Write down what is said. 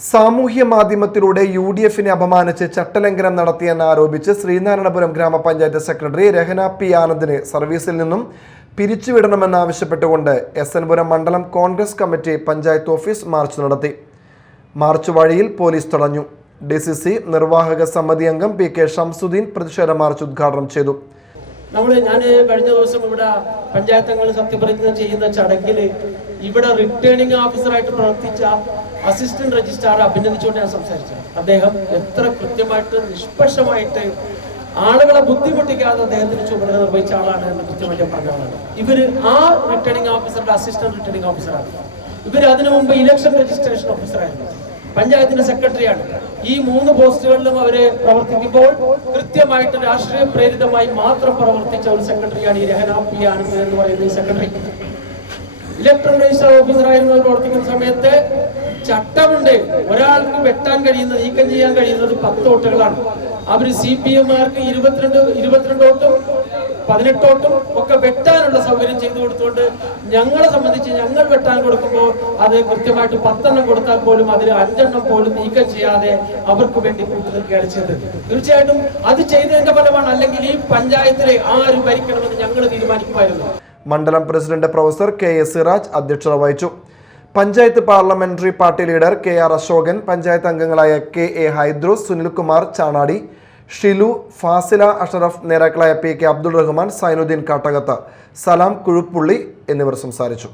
സാമൂഹ്യ മാധ്യമത്തിലൂടെ UDFനെ അപമാനിച്ച് ചട്ടലംഘനം നടത്തിയെന്ന് ആരോപിച്ച് ശ്രീനാരായണപുരം ഗ്രാമപഞ്ചായത്ത് സെക്രട്ടറി രഹന പി ആനന്ദിനെ സർവീസിൽ നിന്നും പിരിച്ചുവിടണമെന്നാവശ്യപ്പെട്ടുകൊണ്ട് SN പുരം മണ്ഡലം Congress committee panchayat office March നടത്തി. മാർച്ച് വഴിയിൽ പോലീസ് തടഞ്ഞു. DCC നിർവാഹക സമിതി അംഗം PK ഷംസുദ്ദീൻ പ്രതിഷേധ മാർച്ച് ഉദ്ഘാടനം ചെയ്തു. ഞാൻ കഴിഞ്ഞ ദിവസം ഇവിടെ പഞ്ചായത്തങ്ങൾ സത്യപ്രതിജ്ഞ ചെയ്യുന്ന ചടങ്ങിൽ ഇവിടെ റിട്ടേണിംഗ് ഓഫീസറായിട്ട് പ്രവർത്തിച്ച അസിസ്റ്റന്റ് രജിസ്ട്രാർ അഭിനന്ദിച്ചുകൊണ്ട് ഞാൻ സംസാരിച്ചത്. അദ്ദേഹം എത്ര കൃത്യമായിട്ട് നിഷ്പക്ഷമായിട്ട് ആളുകളെ ബുദ്ധിമുട്ടിക്കാതെ അദ്ദേഹത്തിന് ചുമതല നിർവഹിച്ച ആളാണ് എന്ന് കൃത്യമായിട്ട് പറഞ്ഞ ആളാണ്. ഇവര് ആ റിട്ടേണിംഗ് ഓഫീസറുടെ അസിസ്റ്റന്റ് റിട്ടേണിംഗ് ഓഫീസറാണ്. ഇവർ അതിനു മുമ്പ് ഇലക്ഷൻ രജിസ്ട്രേഷൻ ഓഫീസറായിരുന്നു, പഞ്ചായത്തിന്റെ സെക്രട്ടറിയാണ്. ഈ 3 പോസ്റ്റുകളിലും അവര് പ്രവർത്തിക്കുമ്പോൾ കൃത്യമായിട്ട് രാഷ്ട്രീയ പ്രേരിതമായി മാത്രം പ്രവർത്തിച്ച ഒരു സെക്രട്ടറിയാണ് ഈ രഹന പി ആനന്ദ് എന്ന് പറയുന്ന ഈ സെക്രട്ടറി. ഇലക്ട്രൽ രജിസ്റ്റർ ഓഫീസറായിരുന്നവർ പ്രവർത്തിക്കുന്ന സമയത്ത് ചട്ടമുണ്ട്, ഒരാൾക്ക് വെട്ടാൻ കഴിയുന്നത്, നീക്കം ചെയ്യാൻ കഴിയുന്നത് 10 വോട്ടുകളാണ്. അവര് CPMമാർക്ക് 22 വോട്ടും 18 വോട്ടും ഒക്കെ വെട്ടാനുള്ള സൗകര്യം ചെയ്തു കൊടുത്തുകൊണ്ട് ഞങ്ങളെ സംബന്ധിച്ച് ഞങ്ങൾ വെട്ടാൻ കൊടുക്കുമ്പോൾ അത് കൃത്യമായിട്ട് 10 എണ്ണം കൊടുത്താൽ പോലും അതിൽ 5 എണ്ണം പോലും നീക്കം ചെയ്യാതെ അവർക്ക് വേണ്ടി കൂട്ടുനിൽക്കുകയാണ് ചെയ്തത്. തീർച്ചയായിട്ടും അത് ചെയ്തതിന്റെ ഫലമാണ്. അല്ലെങ്കിൽ ഈ പഞ്ചായത്തിലെ ആര് ഭരിക്കണമെന്ന് ഞങ്ങൾ തീരുമാനിക്കുമായിരുന്നു. മണ്ഡലം പ്രസിഡന്റ് പ്രൊഫസർ KS സിറാജ് അധ്യക്ഷത വഹിച്ചു. Panchayat parliamentary party leader KR Ashokan, panchayat അംഗങ്ങളായ KA ഹൈദ്രോസ്, സുനിൽകുമാർ ചാണാടി, ഷിലു, ഫാസില അഷറഫ്, നേതാക്കളായ PK അബ്ദുൾ റഹ്മാൻ, സൈനുദ്ദീൻ കാട്ടകത്ത്, സലാം കുഴുപ്പുള്ളി എന്നിവർ സംസാരിച്ചു.